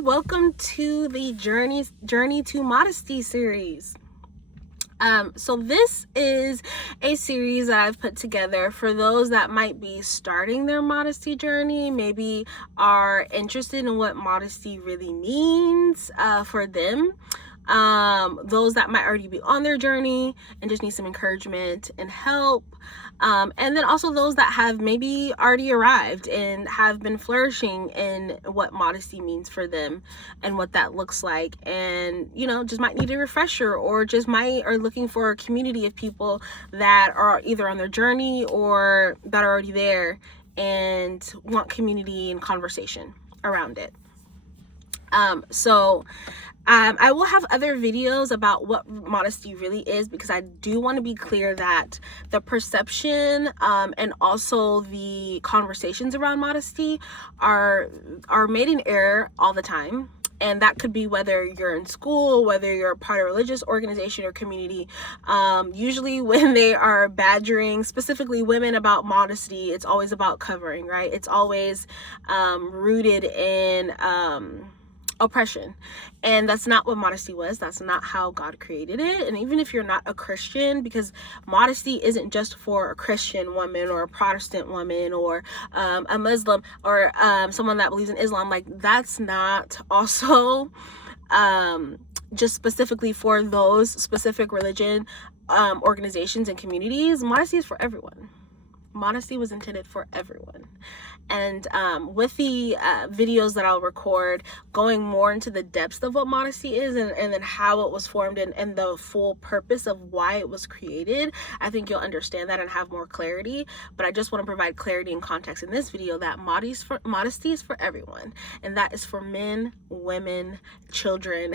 welcome to the Journey to Modesty series. So this is a series that I've put together for those that might be starting their modesty journey, maybe are interested in what modesty really means for them. Those that might already be on their journey and just need some encouragement and help. And then also those that have maybe already arrived and have been flourishing in what modesty means for them and what that looks like, and just might need a refresher, or just are looking for a community of people that are either on their journey or that are already there and want community and conversation around it. I will have other videos about what modesty really is, because I do want to be clear that the perception and also the conversations around modesty are made in error all the time. And that could be whether you're in school, whether you're a part of a religious organization or community. Usually when they are badgering specifically women about modesty, it's always about covering, right? It's always rooted in oppression, and that's not what modesty was. That's not how God created it. And even if you're not a Christian, because modesty isn't just for a Christian woman or a Protestant woman or a Muslim or someone that believes in Islam, like that's not also just specifically for those specific religion organizations and communities. Modesty is for everyone. Modesty was intended for everyone. And with the videos that I'll record going more into the depths of what modesty is and then how it was formed and the full purpose of why it was created, I think you'll understand that and have more clarity. But I just want to provide clarity and context in this video that modesty is for everyone, and that is for men, women, children,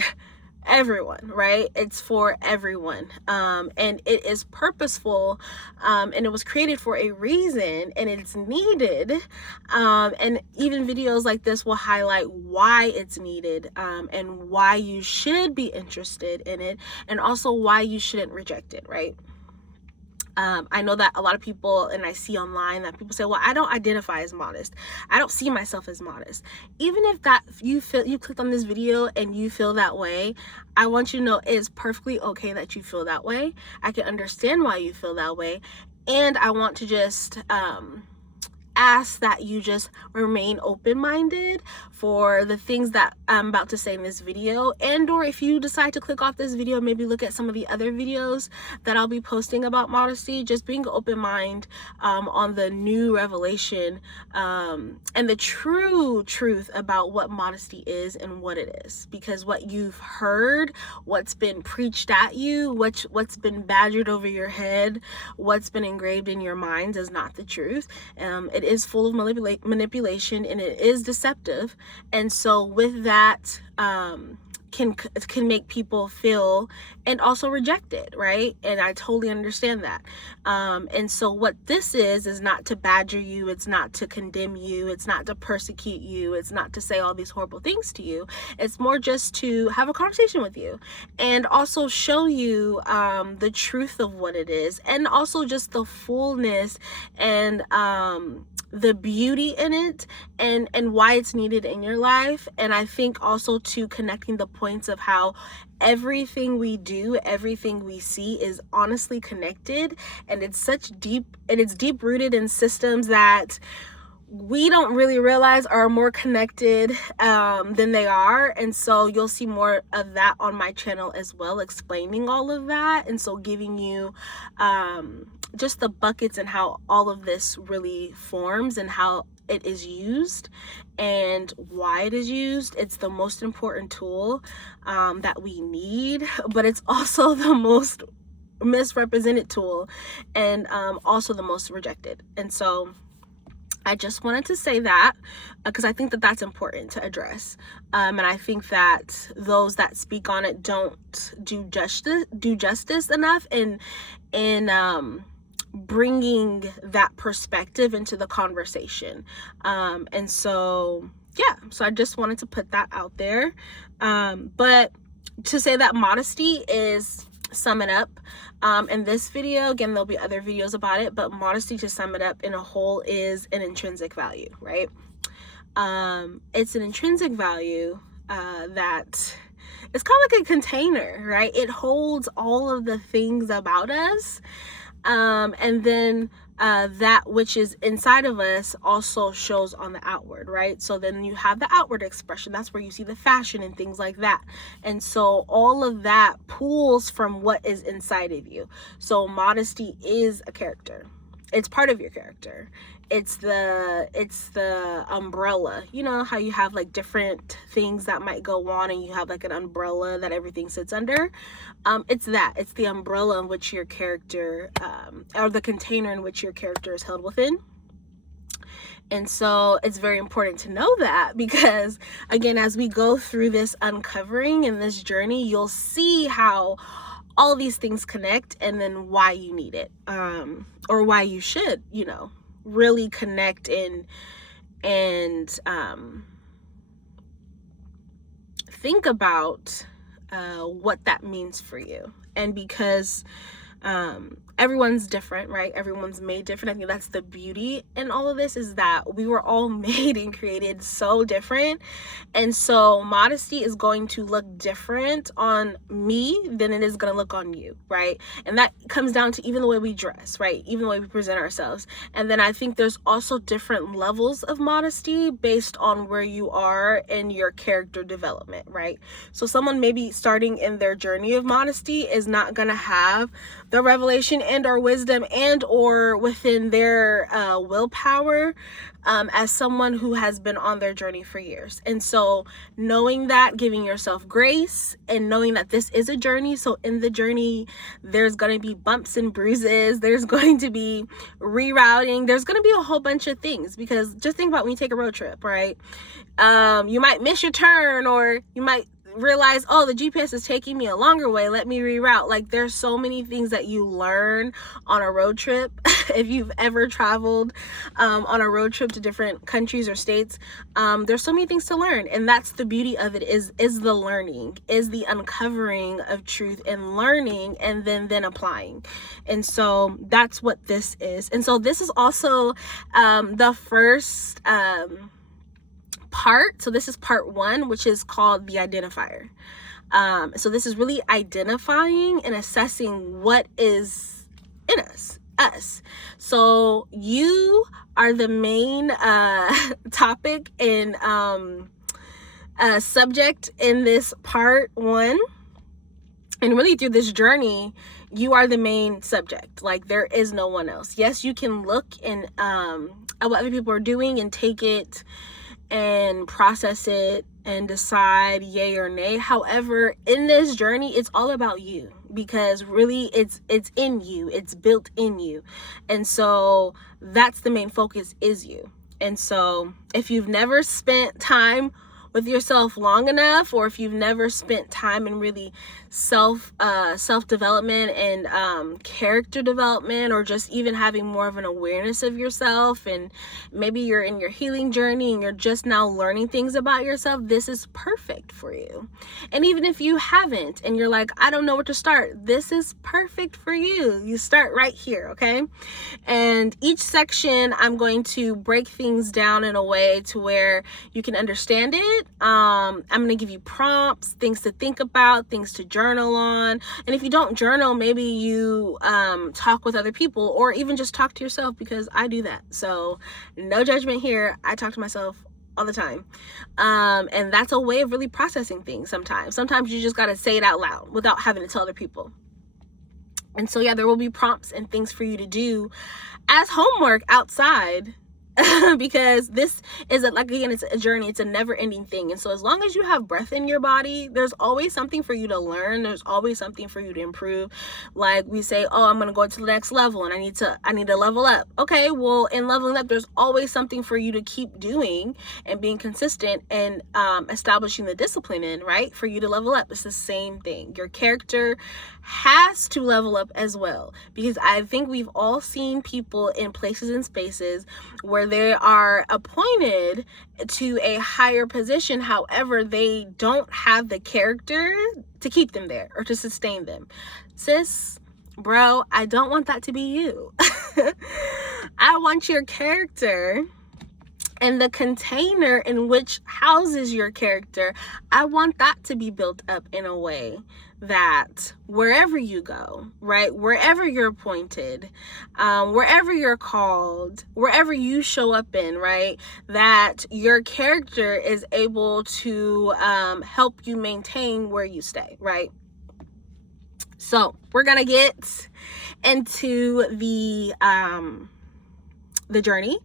everyone, right? It's for everyone, and it is purposeful, and it was created for a reason, and it's needed, and even videos like this will highlight why it's needed, and why you should be interested in it, and also why you shouldn't reject it, right? I know that a lot of people, and I see online that people say, well, I don't identify as modest. I don't see myself as modest. Even if that you clicked on this video and you feel that way, I want you to know it's perfectly okay that you feel that way. I can understand why you feel that way. And I want to just ask that you just remain open-minded for the things that I'm about to say in this video, and or if you decide to click off this video, maybe look at some of the other videos that I'll be posting about modesty. Just being open mind on the new revelation and the true truth about what modesty is and what it is, because what you've heard, what's been preached at you, what's been badgered over your head, what's been engraved in your minds is not the truth. It is full of manipulation, and it is deceptive, and so with that can make people feel and also reject it, right? And I totally understand that. And so what this is not to badger you, it's not to condemn you, it's not to persecute you, it's not to say all these horrible things to you. It's more just to have a conversation with you and also show you the truth of what it is, and also just the fullness and the beauty in it, and why it's needed in your life. And I think also to connecting the points of how everything we do, everything we see is honestly connected, and it's deep rooted in systems that we don't really realize are more connected than they are. And so you'll see more of that on my channel as well, explaining all of that, and so giving you just the buckets and how all of this really forms and how it is used and why it is used. It's the most important tool that we need, but it's also the most misrepresented tool, and also the most rejected. And so I just wanted to say that because I think that that's important to address, and I think that those that speak on it don't do justice enough in bringing that perspective into the conversation. And so I just wanted to put that out there. But to say that modesty is, sum it up in this video, again there'll be other videos about it, but modesty, to sum it up in a whole, is an intrinsic value, right? It's an intrinsic value that it's kind of like a container, right? It holds all of the things about us, and then that which is inside of us also shows on the outward, right? So then you have the outward expression. That's where you see the fashion and things like that. And so all of that pulls from what is inside of you. So modesty is a character. It's part of your character. It's the umbrella. You know how you have like different things that might go on and you have like an umbrella that everything sits under? It's the umbrella in which your character, or the container in which your character is held within. And so it's very important to know that, because again, as we go through this uncovering and this journey, you'll see how all these things connect, and then why you need it, or why you should, really connect and think about what that means for you. And because everyone's different, right? Everyone's made different. I think that's the beauty in all of this, is that we were all made and created so different. And so modesty is going to look different on me than it is going to look on you, right? And that comes down to even the way we dress, right? Even the way we present ourselves. And then I think there's also different levels of modesty based on where you are in your character development, right? So someone maybe starting in their journey of modesty is not going to have the revelation and or wisdom and or within their willpower as someone who has been on their journey for years. And so knowing that, giving yourself grace and knowing that this is a journey. So in the journey, there's going to be bumps and bruises. There's going to be rerouting. There's going to be a whole bunch of things, because just think about when you take a road trip, right? You might miss your turn, or you might realize, oh, the GPS is taking me a longer way, let me reroute. Like, there's so many things that you learn on a road trip. If you've ever traveled on a road trip to different countries or states, there's so many things to learn. And that's the beauty of it, is the learning, is the uncovering of truth and learning, and then applying. And so that's what this is. And so this is also the first part. So this is part 1, which is called the identifier. So this is really identifying and assessing what is in us. So you are the main topic and subject in this part 1. And really through this journey, you are the main subject. Like, there is no one else. Yes, you can look and at what other people are doing and take it and process it and decide yay or nay. However, in this journey, it's all about you, because really it's in you, it's built in you. And so that's the main focus, is you. And so if you've never spent time with yourself long enough, or if you've never spent time in really self development and character development, or just even having more of an awareness of yourself, and maybe you're in your healing journey and you're just now learning things about yourself, this is perfect for you. And even if you haven't and you're like, I don't know where to start, this is perfect for you. You start right here, okay? And each section, I'm going to break things down in a way to where you can understand it. I'm going to give you prompts, things to think about, things to journal on. And if you don't journal, maybe you talk with other people, or even just talk to yourself, because I do that. So no judgment here. I talk to myself all the time. And that's a way of really processing things sometimes. Sometimes you just got to say it out loud without having to tell other people. And so, yeah, there will be prompts and things for you to do as homework outside because this is again, it's a journey. It's a never ending thing. And so as long as you have breath in your body, there's always something for you to learn. There's always something for you to improve. Like we say, oh, I'm going to go to the next level and I need to level up. Okay, well, in leveling up, there's always something for you to keep doing and being consistent and establishing the discipline in, right? For you to level up. It's the same thing. Your character has to level up as well, because I think we've all seen people in places and spaces where they are appointed to a higher position. However, they don't have the character to keep them there or to sustain them. Sis, bro, I don't want that to be you. I want your character And the container in which houses your character, I want that to be built up in a way that wherever you go, right, wherever you're appointed, wherever you're called, wherever you show up in, right, that your character is able to help you maintain where you stay, right? So we're gonna get into the journey.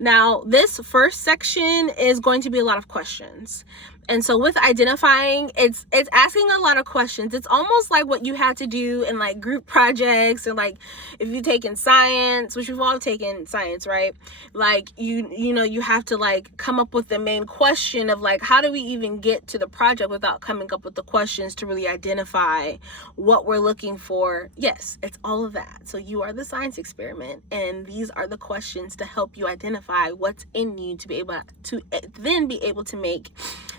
Now, this first section is going to be a lot of questions. And so with identifying, it's asking a lot of questions. It's almost like what you had to do in like group projects, and like if you've taken science, which we've all taken science, right? Like you know, you have to like come up with the main question of like, how do we even get to the project without coming up with the questions to really identify what we're looking for? Yes, it's all of that. So you are the science experiment, and these are the questions to help you identify what's in you to be able to then be able to make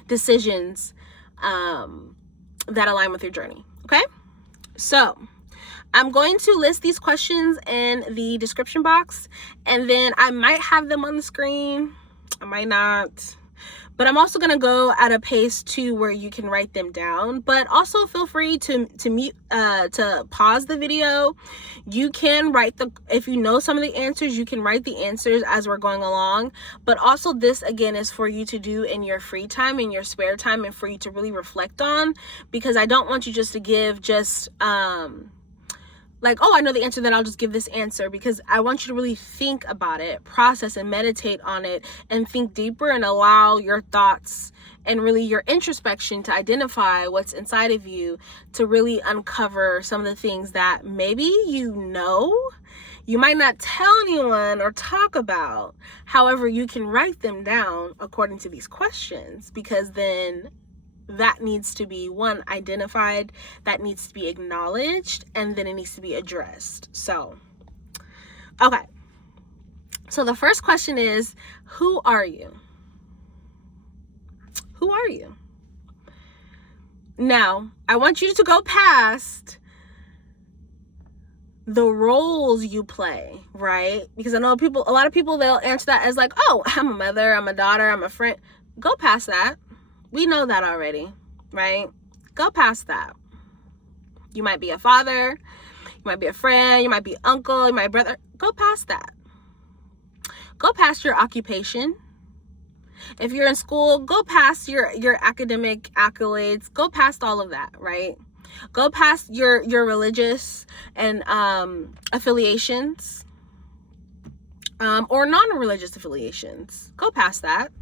decisions that align with your journey. Okay, so I'm going to list these questions in the description box, and then I might have them on the screen, I might not, but I'm also going to go at a pace too where you can write them down. But also feel free to pause the video. You can write if you know some of the answers, you can write the answers as we're going along. But also this again is for you to do in your free time, in your spare time, and for you to really reflect on, because I don't want you just to give just like, oh, I know the answer, then I'll just give this answer, because I want you to really think about it, process and meditate on it, and think deeper, and allow your thoughts and really your introspection to identify what's inside of you, to really uncover some of the things that maybe you might not tell anyone or talk about. However, you can write them down according to these questions, because then that needs to be, one, identified, that needs to be acknowledged, and then it needs to be addressed. So, okay. So the first question is, who are you? Who are you? Now, I want you to go past the roles you play, right? Because I know a lot of people, they'll answer that as like, oh, I'm a mother, I'm a daughter, I'm a friend. Go past that. We know that already, right? Go past that. You might be a father, you might be a friend, you might be uncle, you might be brother. Go past that. Go past your occupation. If you're in school, go past your academic accolades. Go past all of that, right? Go past your religious and affiliations, or non-religious affiliations. Go past that.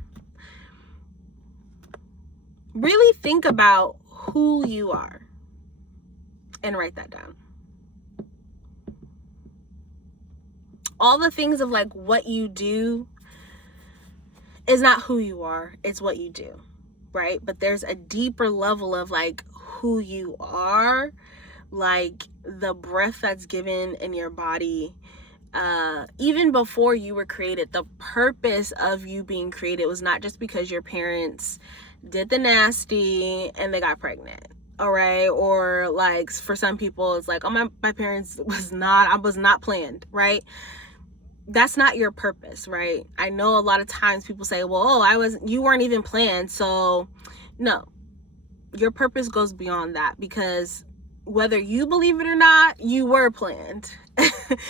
Really think about who you are and write that down. All the things of like what you do is not who you are, it's what you do, right? But there's a deeper level of like who you are, like the breath that's given in your body, even before you were created. The purpose of you being created was not just because your parents did the nasty and they got pregnant, all right? Or like for some people it's like, oh, my parents I was not planned, right? That's not your purpose, right? I know a lot of times people say, well, oh, you weren't even planned. So no, your purpose goes beyond that, because whether you believe it or not, you were planned.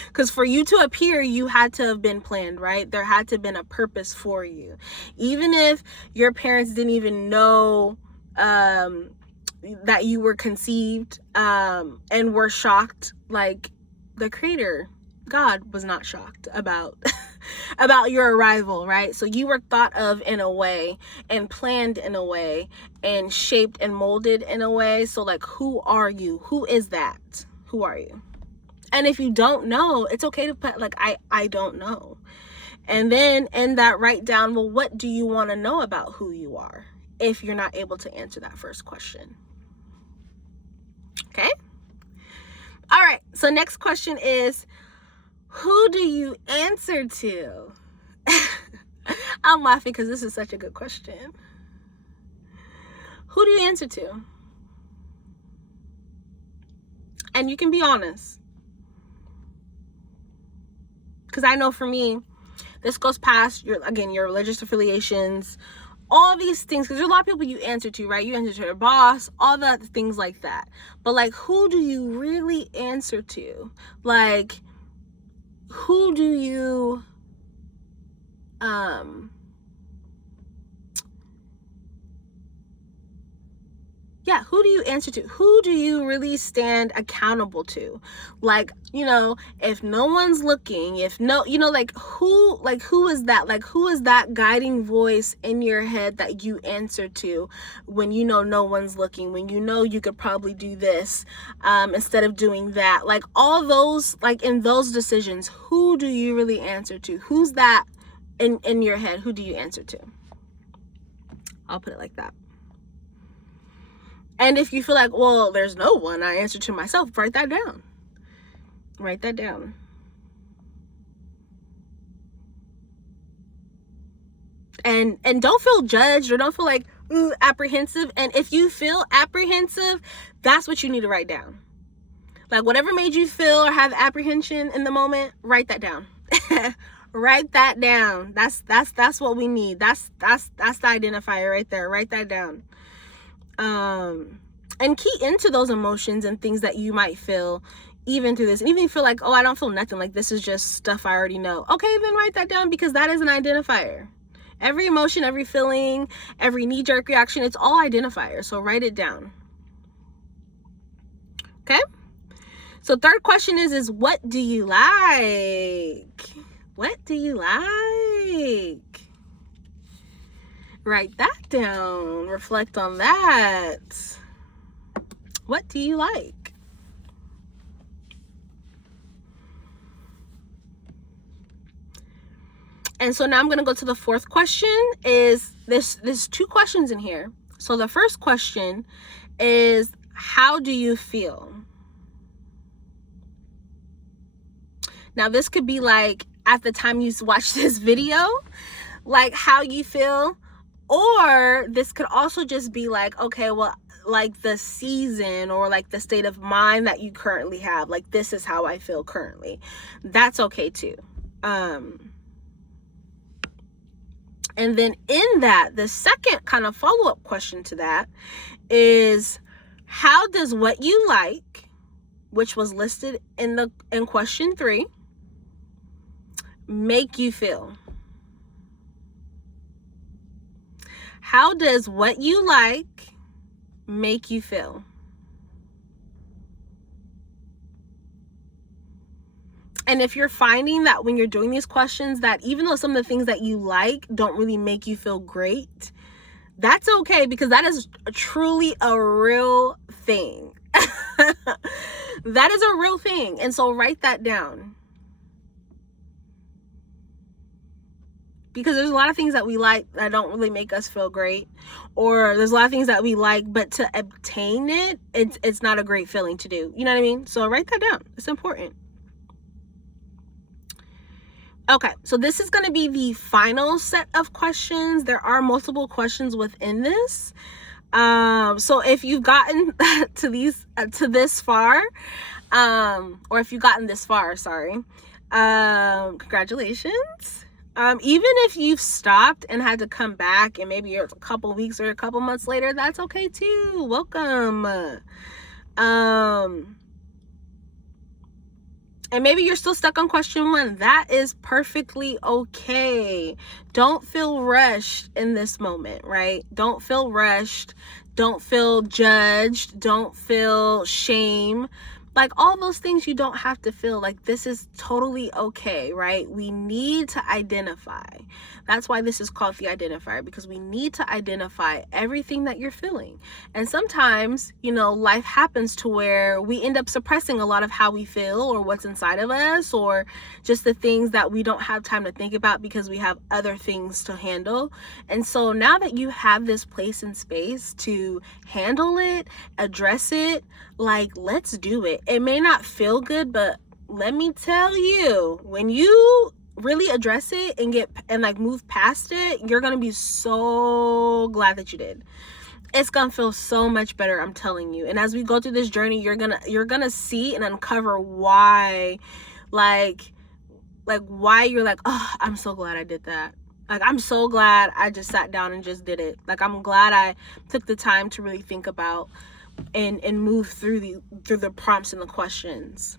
Because for you to appear, you had to have been planned, right? There had to have been a purpose for you. Even if your parents didn't even know that you were conceived and were shocked, like the creator, God, was not shocked about about your arrival, right? So you were thought of in a way, and planned in a way, and shaped and molded in a way. So like, who are you? Who is that? Who are you? And if you don't know, it's okay to put like, I don't know. And then in that, write down, well, what do you want to know about who you are, if you're not able to answer that first question? Okay. All right. So next question is, who do you answer to? I'm laughing because this is such a good question. Who do you answer to? And you can be honest. Because I know for me, This goes past your religious affiliations, all these things, because there's a lot of people you answer to, right? You answer to your boss, all the things like that. But like, who do you really answer to? Like, who do you who do you answer to? Who do you really stand accountable to? Like, if no one's looking, who is that? Like, who is that guiding voice in your head that you answer to when no one's looking, when you could probably do this instead of doing that? Like, all those, like, in those decisions, who do you really answer to? Who's that in your head? Who do you answer to? I'll put it like that. And if you feel like, well, there's no one, I answer to myself, write that down. Write that down. And don't feel judged, or don't feel like apprehensive. And if you feel apprehensive, that's what you need to write down. Like, whatever made you feel or have apprehension in the moment, write that down. Write that down. That's what we need. That's the identifier right there. Write that down. And key into those emotions and things that you might feel even through this. And even if you feel like, oh, I don't feel nothing, like this is just stuff I already know. Okay, then write that down, because that is an identifier. Every emotion, every feeling, every knee-jerk reaction, it's all identifiers. So write it down. Okay? So third question is what do you like? What do you like? Write that down. Reflect on that. What do you like? And so now I'm going to go to the fourth question. There's two questions in here. So the first question is, how do you feel? Now this could be like at the time you watch this video, like how you feel. Or this could also just be like, okay, well, like the season or like the state of mind that you currently have. Like, this is how I feel currently. That's okay too. And then in that, the second kind of follow-up question to that is, how does what you like, which was listed in question 3, make you feel? How does what you like make you feel? And if you're finding that when you're doing these questions, that even though some of the things that you like don't really make you feel great, that's okay, because that is truly a real thing. That is a real thing. And so write that down. Because there's a lot of things that we like that don't really make us feel great, or there's a lot of things that we like, but to obtain it, it's not a great feeling to do. You know what I mean? So write that down. It's important. Okay, so this is going to be the final set of questions. There are multiple questions within this. So if you've gotten to this far, or if you've gotten this far, sorry, congratulations. Even if you've stopped and had to come back and maybe you're a couple weeks or a couple months later, that's okay too. Welcome. And maybe you're still stuck on question 1. That is perfectly okay. Don't feel rushed in this moment, right? Don't feel rushed. Don't feel judged. Don't feel shame. Like, all those things you don't have to feel. Like, this is totally okay, right? We need to identify. That's why this is called the identifier, because we need to identify everything that you're feeling. And sometimes, life happens to where we end up suppressing a lot of how we feel or what's inside of us, or just the things that we don't have time to think about because we have other things to handle. And so now that you have this place and space to handle it, address it, like, let's do it. It may not feel good, but let me tell you, when you really address it and move past it, you're gonna be so glad that you did. It's gonna feel so much better, I'm telling you. And as we go through this journey, you're gonna see and uncover why, like, like why you're like, oh, I'm so glad I did that. Like, I'm so glad I just sat down and just did it. Like, I'm glad I took the time to really think about and move through the prompts and the questions.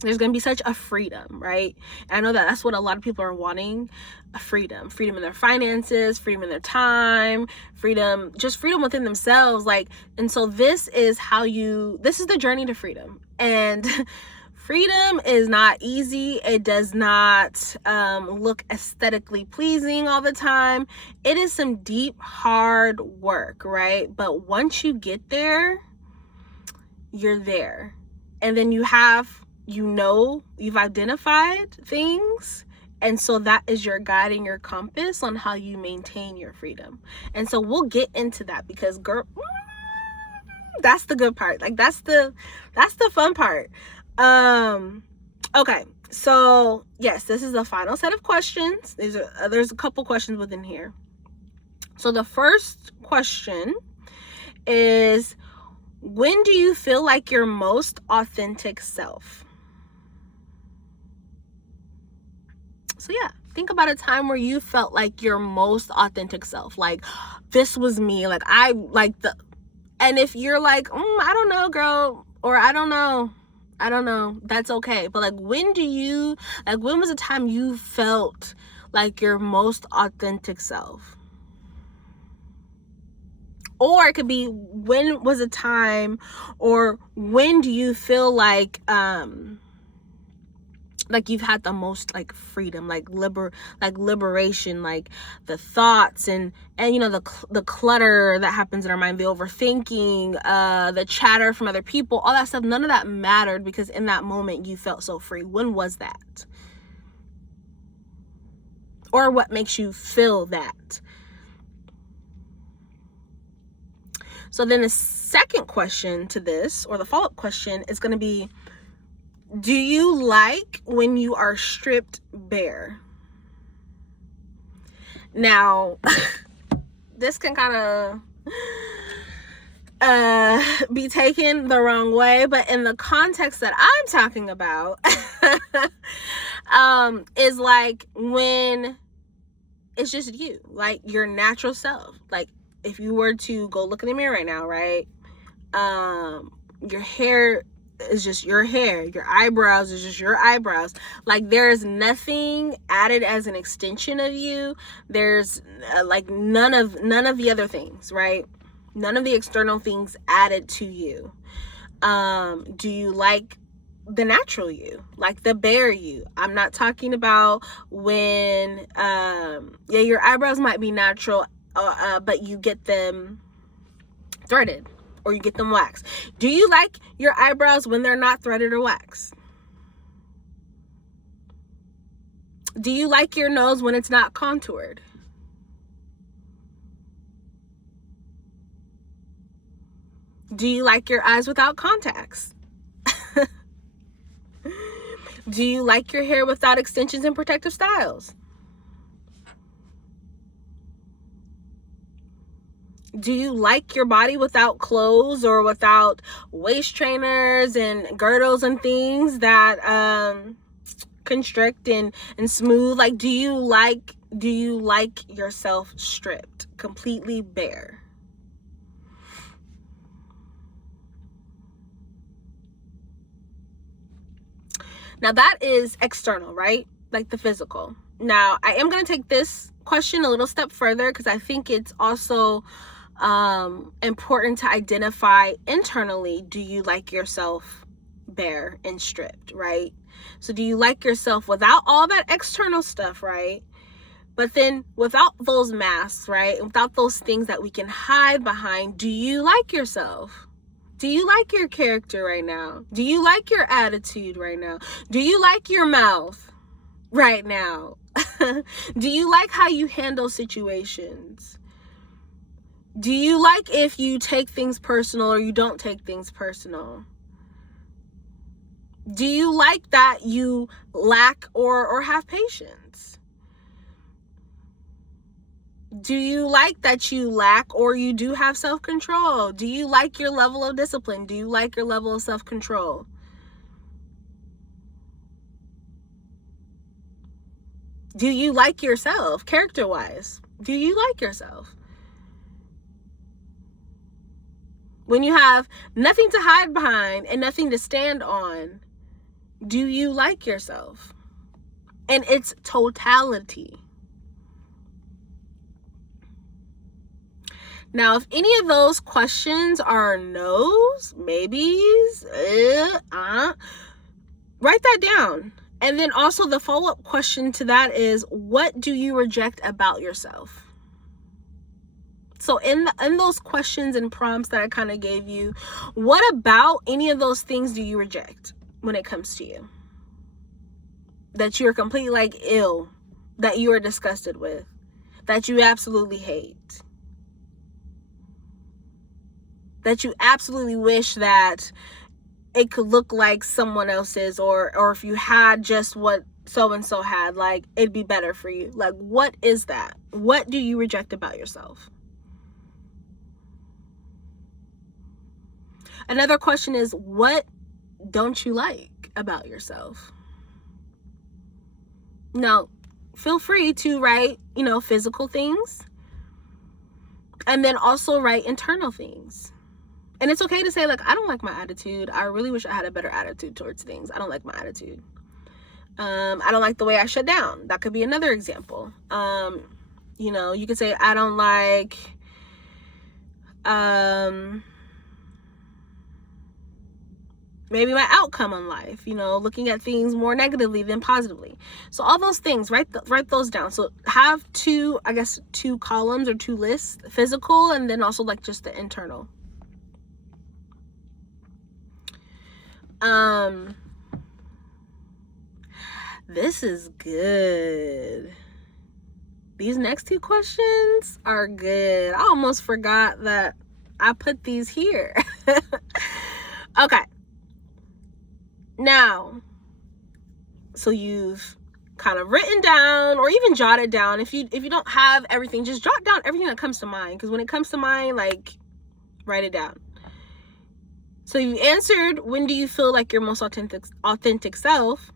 There's going to be such a freedom, right? And I know that that's what a lot of people are wanting, a freedom in their finances, freedom in their time, freedom within themselves. Like, and so this is the journey to freedom. And freedom is not easy. It does not look aesthetically pleasing all the time. It is some deep, hard work, right? But once you get there, you're there. And then you've identified things, and so that is your guide and your compass on how you maintain your freedom. And so we'll get into that, because girl, that's the good part. Like, that's the fun part. Okay, so yes, this is the final set of questions. There's a couple questions within here. So the first question is, when do you feel like your most authentic self? So yeah, think about a time where you felt like your most authentic self. Like, this was me. Like, and if you're like, I don't know, girl, or I don't know, that's okay. But like, when was the time you felt like your most authentic self? Or it could be, when was a time, or when do you feel like you've had the most like freedom, like liberation, like the thoughts and the clutter that happens in our mind, the overthinking, the chatter from other people, all that stuff, none of that mattered, because in that moment you felt so free. When was that? Or what makes you feel that? So then the second question to this, or the follow-up question, is going to be, do you like when you are stripped bare? Now, this can kind of be taken the wrong way, but in the context that I'm talking about, is like when it's just you, like your natural self. Like, if you were to go look in the mirror right now, right? Your hair is just your hair. Your eyebrows is just your eyebrows. Like, there's nothing added as an extension of you. There's like none of the other things, right? None of the external things added to you. Do you like the natural you, like the bare you? I'm not talking about when your eyebrows might be natural, but you get them threaded, or you get them waxed. Do you like your eyebrows when they're not threaded or waxed? Do you like your nose when it's not contoured? Do you like your eyes without contacts? Do you like your hair without extensions and protective styles? Do you like your body without clothes, or without waist trainers and girdles and things that constrict and smooth? Like, do you like yourself stripped, completely bare? Now that is external, right? Like the physical. Now I am going to take this question a little step further, because I think it's also important to identify internally. Do you like yourself bare and stripped, right? So do you like yourself without all that external stuff, right? But then without those masks, right? Without those things that we can hide behind, do you like yourself? Do you like your character right now? Do you like your attitude right now? Do you like your mouth right now? Do you like how you handle situations? Do you like if you take things personal or you don't take things personal? Do you like that you lack or have patience? Do you like that you lack or you do have self-control? Do you like your level of discipline? Do you like your level of self-control? Do you like yourself character-wise? Do you like yourself? When you have nothing to hide behind and nothing to stand on, do you like yourself? In its totality. Now, if any of those questions are no's, maybes, write that down. And then also the follow-up question to that is, what do you reject about yourself? So in those questions and prompts that I kind of gave you, what about any of those things do you reject when it comes to you? That you're completely like ill, that you are disgusted with, that you absolutely hate, that you absolutely wish that it could look like someone else's, or if you had just what so-and-so had, like it'd be better for you. Like, what is that? What do you reject about yourself? Another question is, what don't you like about yourself? Now, feel free to write, physical things, and then also write internal things. And it's okay to say, like, I don't like my attitude. I really wish I had a better attitude towards things. I don't like my attitude. I don't like the way I shut down. That could be another example. You could say, I don't like, maybe my outcome in life, looking at things more negatively than positively. So all those things, write those down. So have two columns or two lists, physical and then also like just the internal. This is good. These next two questions are good. I almost forgot that I put these here. Okay. Now, so you've kind of written down or even jotted down. If you don't have everything, just jot down everything that comes to mind. Because when it comes to mind, like, write it down. So you answered, when do you feel like your most authentic self?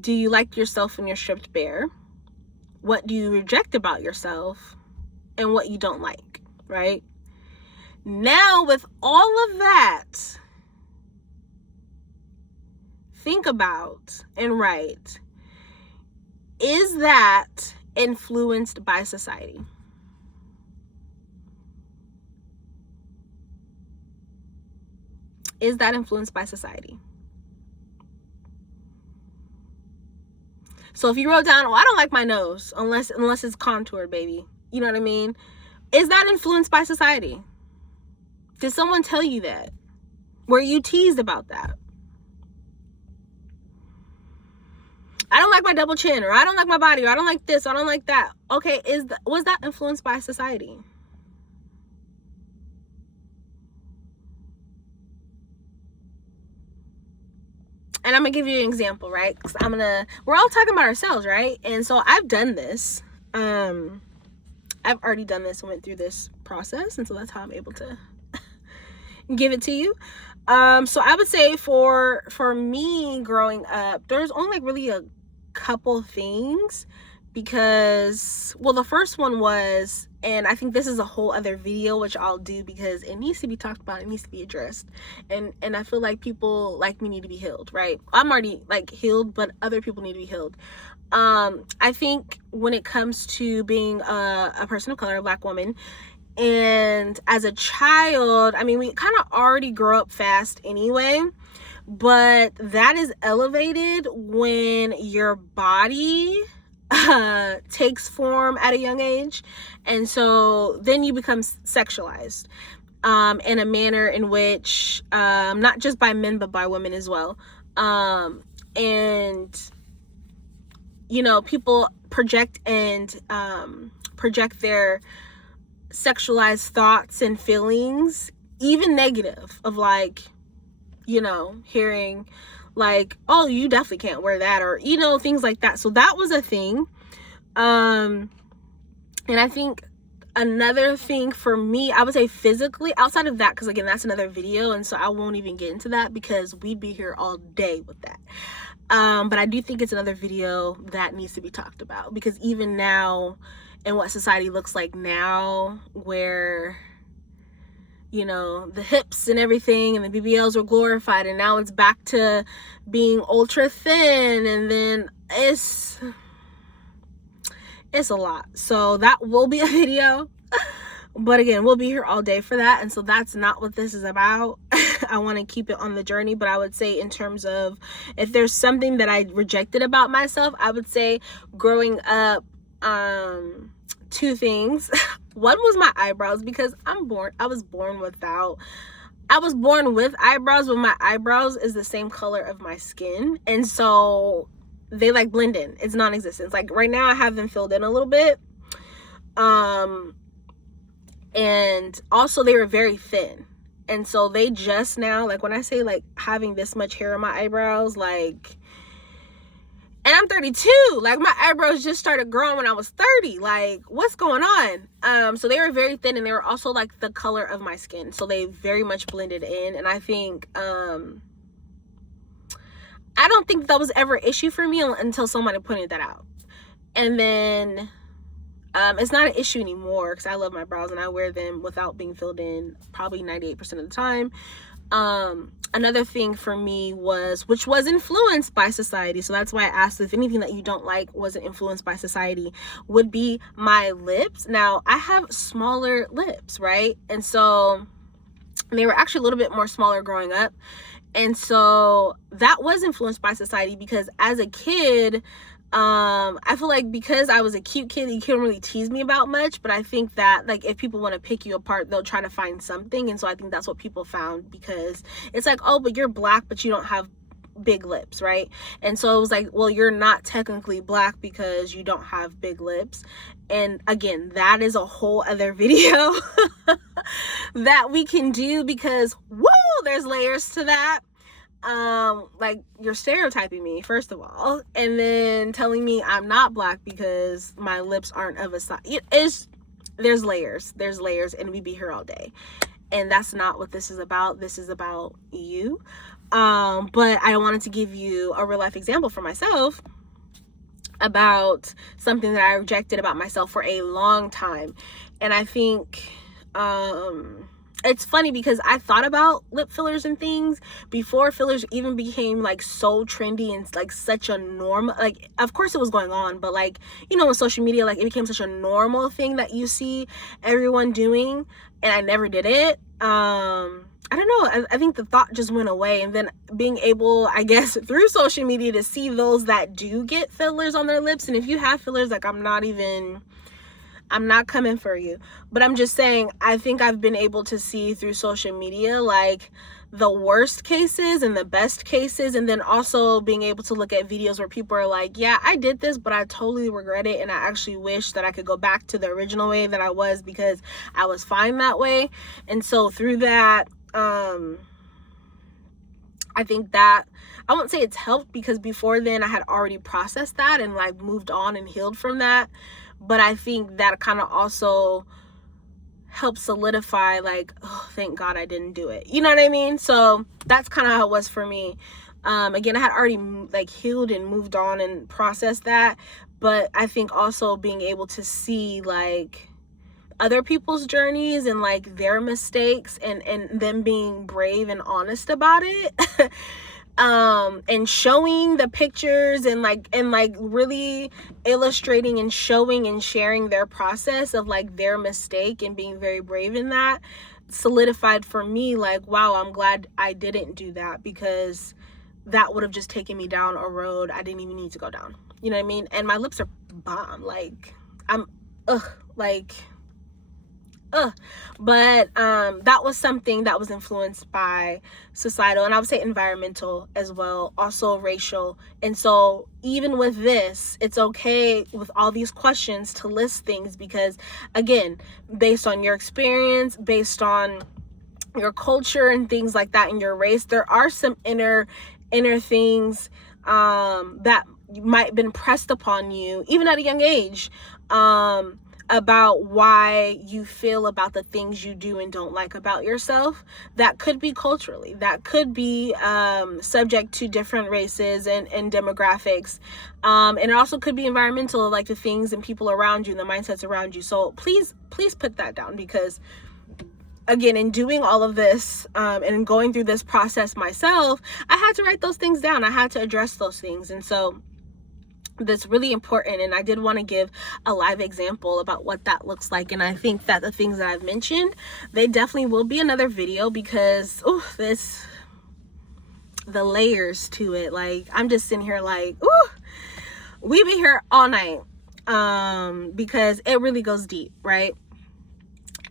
Do you like yourself when you're stripped bare? What do you reject about yourself? And what you don't like, right? Now, with all of that, think about and write, is that influenced by society? Is that influenced by society? So if you wrote down, I don't like my nose unless it's contoured, baby. You know what I mean? Is that influenced by society? Did someone tell you that? Were you teased about that? I don't like my double chin, or I don't like my body, or I don't like this, or I don't like that. Okay, was that influenced by society? And I'm gonna give you an example, right? Because we're all talking about ourselves, right? And so I've done this. I've already done this and went through this process, and so that's how I'm able to give it to you. So I would say for me growing up, there's only like really a couple things, because, well, the first one was, and I think this is a whole other video which I'll do because it needs to be talked about, it needs to be addressed, and I feel like people like me need to be healed, right? I'm already like healed, but other people need to be healed. I think when it comes to being a person of color, a Black woman, and as a child, I mean, we kind of already grow up fast anyway, but that is elevated when your body takes form at a young age. And so then you become sexualized in a manner in which, not just by men, but by women as well. And, people project their sexualized thoughts and feelings, even negative, of like, hearing like, oh, you definitely can't wear that, or things like that. So that was a thing. And I think Another thing for me, I would say physically, outside of that, because again, that's another video, and so I won't even get into that because we'd be here all day with that. But I do think it's another video that needs to be talked about, because even now, and what society looks like now, where, you know, the hips and everything and the BBLs were glorified, and now it's back to being ultra thin, and then it's a lot. So that will be a video, but again, we'll be here all day for that, and so that's not what this is about. I want to keep it on the journey, but I would say, in terms of if there's something that I rejected about myself, I would say growing up, two things. One was my eyebrows, because I was born with eyebrows, but my eyebrows is the same color of my skin, and so they like blend in. It's non-existent. Like right now I have them filled in a little bit, and also they were very thin, and so they just now, like when I say like having this much hair on my eyebrows, like, and I'm 32, like my eyebrows just started growing when I was 30. Like, what's going on? So they were very thin, and they were also like the color of my skin, so they very much blended in. And I think I don't think that was ever an issue for me until somebody pointed that out. And then it's not an issue anymore, because I love my brows and I wear them without being filled in probably 98% of the time. Another thing for me was, which was influenced by society, so that's why I asked if anything that you don't like wasn't influenced by society, would be my lips. Now, I have smaller lips, right? And so they were actually a little bit more smaller growing up. And so that was influenced by society, because as a kid, I feel like because I was a cute kid, you couldn't really tease me about much, but I think that like if people want to pick you apart, they'll try to find something. And so I think that's what people found, because it's like, oh, but you're black, but you don't have big lips, right? And so it was like, well, you're not technically black because you don't have big lips. And again, that is a whole other video that we can do, because woo, there's layers to that. Like, you're stereotyping me, first of all, and then telling me I'm not black because my lips aren't of a size. There's layers, and we'd be here all day, and that's not what this is about. This is about you. But I wanted to give you a real life example for myself about something that I rejected about myself for a long time. And I think it's funny, because I thought about lip fillers and things before fillers even became like so trendy and like such a normal, like, of course it was going on, but like, you know, with social media, like it became such a normal thing that you see everyone doing, and I never did it. I don't know, I think the thought just went away. And then being able, I guess, through social media to see those that do get fillers on their lips. And if you have fillers, like, I'm not coming for you, but I'm just saying, I think I've been able to see through social media like the worst cases and the best cases, and then also being able to look at videos where people are like, yeah, I did this, but I totally regret it, and I actually wish that I could go back to the original way that I was, because I was fine that way. And so through that, I think that, I won't say it's helped, because before then I had already processed that and like moved on and healed from that. But I think that kind of also helped solidify, like, oh, thank God I didn't do it. You know what I mean? So that's kind of how it was for me. Again, I had already like healed and moved on and processed that. But I think also being able to see like other people's journeys and like their mistakes, and them being brave and honest about it. And showing the pictures and like really illustrating and showing and sharing their process of like their mistake, and being very brave in that, solidified for me like, wow, I'm glad I didn't do that, because that would have just taken me down a road I didn't even need to go down. You know what I mean? And my lips are bomb. Like, I'm but that was something that was influenced by societal, and I would say environmental as well, also racial. And so even with this, it's okay with all these questions to list things, because again, based on your experience, based on your culture and things like that, and your race, there are some inner things that might have been pressed upon you even at a young age, about why you feel about the things you do and don't like about yourself. That could be culturally, that could be subject to different races and demographics, and it also could be environmental, like the things and people around you and the mindsets around you. So please put that down, because again, in doing all of this and going through this process myself, I had to write those things down. I had to address those things. And so that's really important, and I did want to give a live example about what that looks like. And I think that the things that I've mentioned, they definitely will be another video, because the layers to it, like I'm just sitting here like, we be here all night, because it really goes deep, right?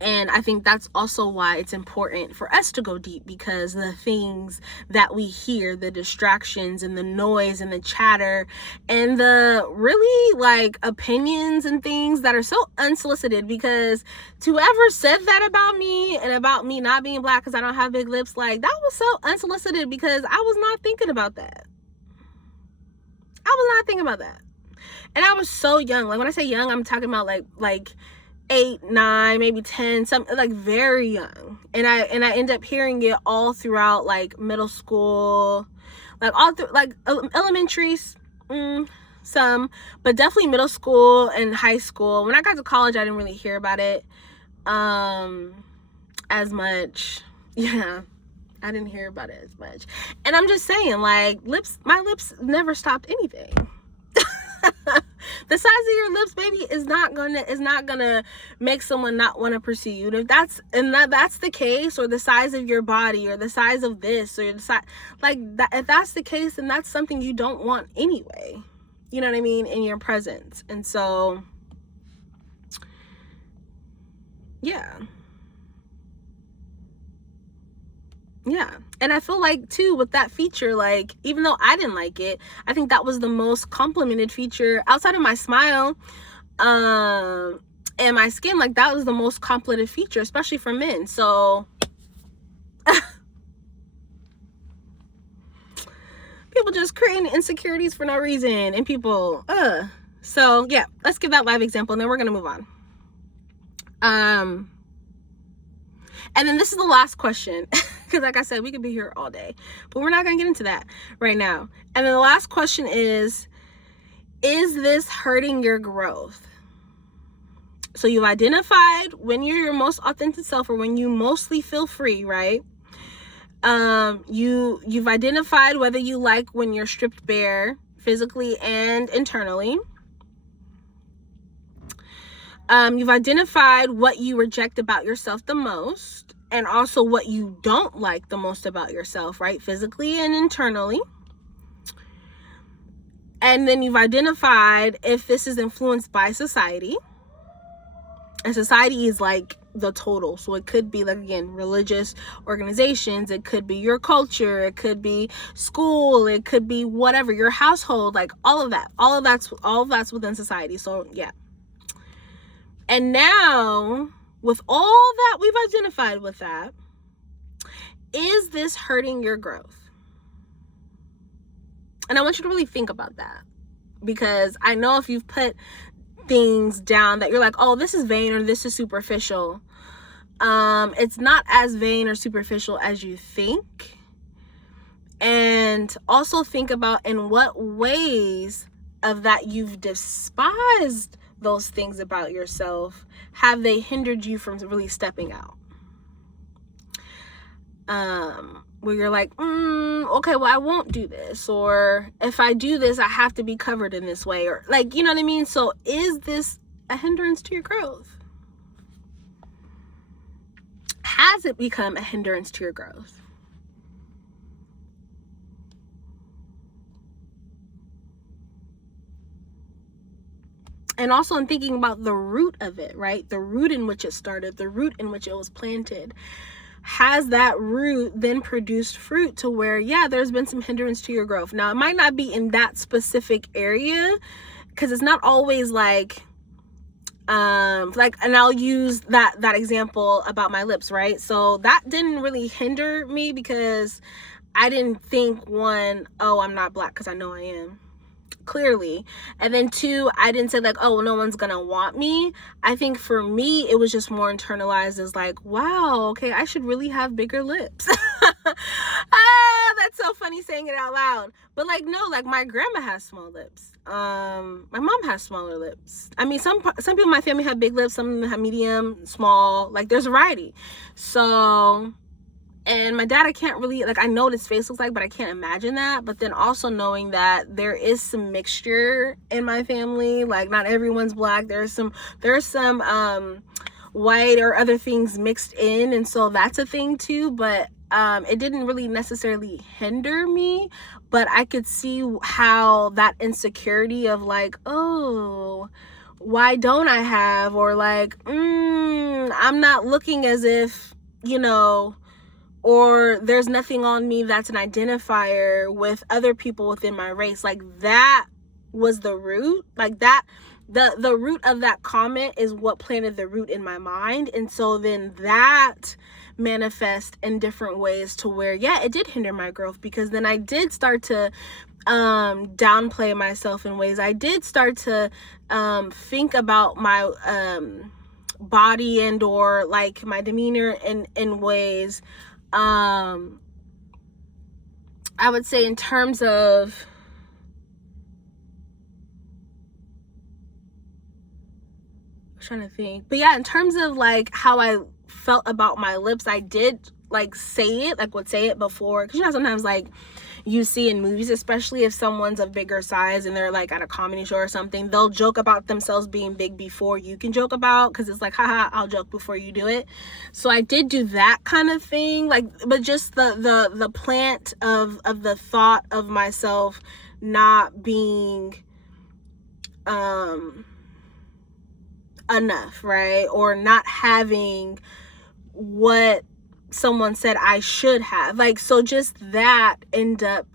And I think that's also why it's important for us to go deep, because the things that we hear, the distractions and the noise and the chatter and the really like opinions and things that are so unsolicited, because whoever said that about me and about me not being black because I don't have big lips, like that was so unsolicited, because I was not thinking about that. I was not thinking about that. And I was so young. Like when I say young, I'm talking about like 8, 9, maybe 10, something like very young. And I end up hearing it all throughout like middle school, like all through like elementary, some, but definitely middle school and high school. When I got to college, I didn't really hear about it as much. Yeah, I didn't hear about it as much. And I'm just saying, like my lips never stopped anything. The size of your lips, baby, is not gonna make someone not want to pursue you. And if that's the case, or the size of your body, or the size of this, or the size like that, if that's the case, then that's something you don't want anyway. You know what I mean? In your presence. And so, yeah. And I feel like too, with that feature, like even though I didn't like it, I think that was the most complimented feature outside of my smile and my skin. Like that was the most complimented feature, especially for men. So people just creating insecurities for no reason, and people so yeah, let's give that live example and then we're gonna move on. And then this is the last question, because like I said, we could be here all day, but we're not going to get into that right now. And then the last question is this hurting your growth? So you've identified when you're your most authentic self, or when you mostly feel free, right? You've identified whether you like when you're stripped bare physically and internally. You've identified what you reject about yourself the most, and also what you don't like the most about yourself, right? Physically and internally. And then you've identified if this is influenced by society. And society is like the total. So it could be like, again, religious organizations. It could be your culture. It could be school. It could be whatever, your household, like all of that. All of that's within society. So yeah. And now, with all that we've identified with that, is this hurting your growth? And I want you to really think about that, because I know if you've put things down that you're like, oh, this is vain or this is superficial, it's not as vain or superficial as you think. And also think about in what ways of that you've despised those things about yourself. Have they hindered you from really stepping out? Where you're like, okay, well, I won't do this, or if I do this, I have to be covered in this way, or like, you know what I mean? So is this a hindrance to your growth? Has it become a hindrance to your growth? And also in thinking about the root of it, right? The root in which it started, the root in which it was planted. Has that root then produced fruit to where, yeah, there's been some hindrance to your growth? Now, it might not be in that specific area, because it's not always like, and I'll use that example about my lips, right? So that didn't really hinder me, because I didn't think, one, oh, I'm not black, because I know I am. clearly. And then 2, I didn't say like, oh, no one's gonna want me. I think for me, it was just more internalized as like, wow, okay, I should really have bigger lips. That's so funny saying it out loud. But like, no, like my grandma has small lips. My mom has smaller lips. I mean, some people in my family have big lips, some of them have medium, small, like there's a variety. So, and my dad, I can't really, like, I know what his face looks like, but I can't imagine that. But then also knowing that there is some mixture in my family, like not everyone's black. There's some white or other things mixed in, and so that's a thing too. But it didn't really necessarily hinder me, but I could see how that insecurity of like, oh, why don't I have, or like, I'm not looking as if, you know, or there's nothing on me that's an identifier with other people within my race. Like that was the root, like that, the root of that comment is what planted the root in my mind. And so then that manifest in different ways to where, yeah, it did hinder my growth, because then I did start to downplay myself in ways. I did start to think about my body and or like my demeanor in ways, I would say in terms of trying to think, but yeah, in terms of like how I felt about my lips, I did like say it, like would say it before, because you know sometimes like you see in movies, especially if someone's of bigger size and they're like at a comedy show or something, they'll joke about themselves being big before you can joke about, because it's like, haha, I'll joke before you do it. So I did do that kind of thing, like, but just the plant of the thought of myself not being enough, right? Or not having what someone said I should have. Like, so just that end up,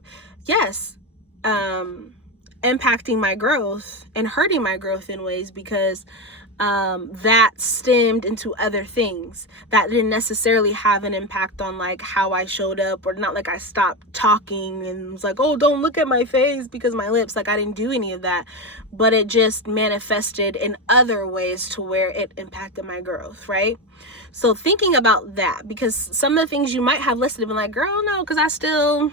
yes, impacting my growth and hurting my growth in ways, because that stemmed into other things that didn't necessarily have an impact on like how I showed up, or not like I stopped talking and was like, oh, don't look at my face because my lips, like I didn't do any of that, but it just manifested in other ways to where it impacted my growth, right? So thinking about that, because some of the things you might have listed have been like, girl, no, because I still,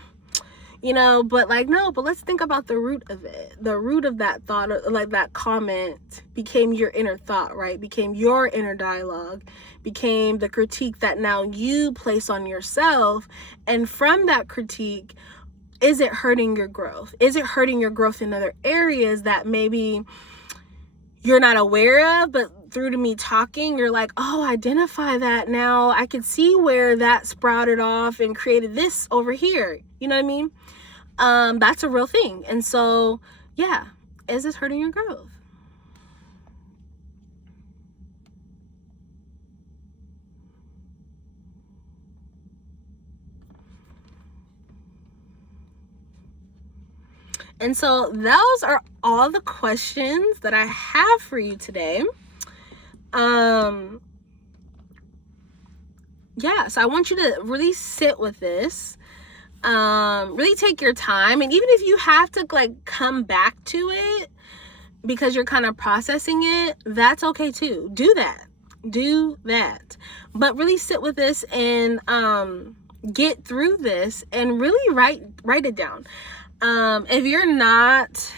you know, but like, no, but let's think about the root of it. The root of that thought, or like that comment became your inner thought, right? Became your inner dialogue, became the critique that now you place on yourself. And from that critique, is it hurting your growth? Is it hurting your growth in other areas that maybe you're not aware of, but through to me talking, you're like, oh, identify that now. I could see where that sprouted off and created this over here. You know what I mean? That's a real thing. And so, yeah, is this hurting your growth? And so those are all the questions that I have for you today. Yeah, so I want you to really sit with this, really take your time. And even if you have to like come back to it because you're kind of processing it, that's okay too. Do that, but really sit with this and get through this and really write it down. If you're not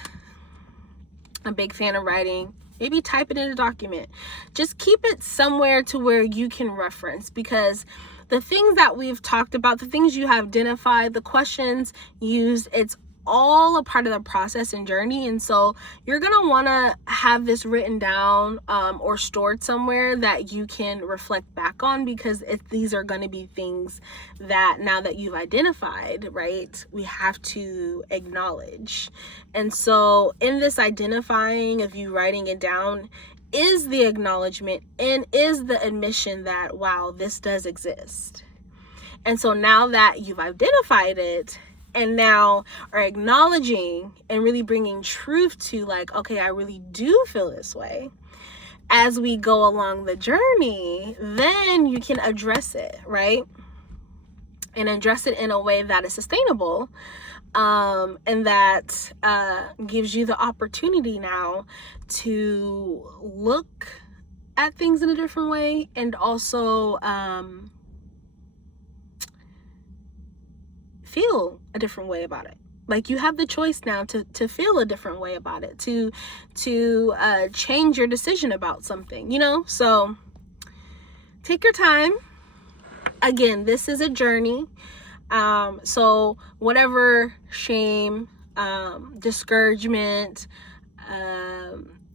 a big fan of writing, maybe type it in a document. Just keep it somewhere to where you can reference, because the things that we've talked about, the things you have identified, the questions used, it's all a part of the process and journey. And so you're gonna want to have this written down or stored somewhere that you can reflect back on, because these are going to be things that now that you've identified, right, we have to acknowledge. And so in this identifying of you writing it down is the acknowledgement and is the admission that, wow, this does exist. And so now that you've identified it, and now are acknowledging and really bringing truth to like, okay, I really do feel this way. As we go along the journey, then you can address it, right? and address it in a way that is sustainable, and that gives you the opportunity now to look at things in a different way, and also feel a different way about it. Like, you have the choice now to feel a different way about it, to change your decision about something, you know? So take your time. Again, this is a journey. So whatever shame, discouragement,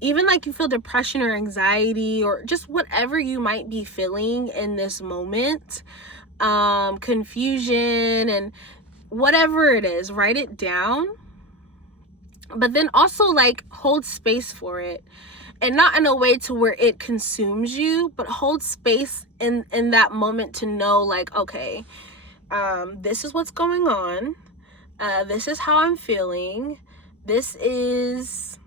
even like you feel depression or anxiety, or just whatever you might be feeling in this moment, confusion and whatever it is, write it down. But then also, like, hold space for it, and not in a way to where it consumes you, but hold space in that moment to know, like, okay, this is what's going on, this is how I'm feeling, this is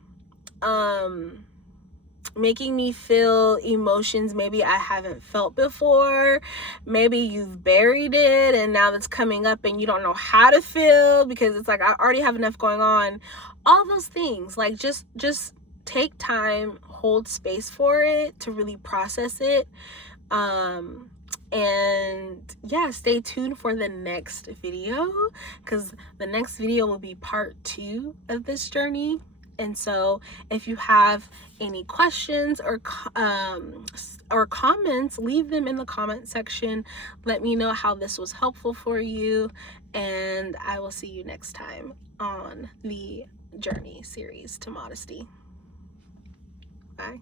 making me feel emotions maybe I haven't felt before. Maybe you've buried it and now it's coming up and you don't know how to feel because it's like, I already have enough going on. All those things, like, just take time, hold space for it to really process it. And yeah, stay tuned for the next video, because the next video will be part 2 of this journey. And so if you have any questions or comments, leave them in the comment section. Let me know how this was helpful for you, and I will see you next time on the journey series to modesty. Bye.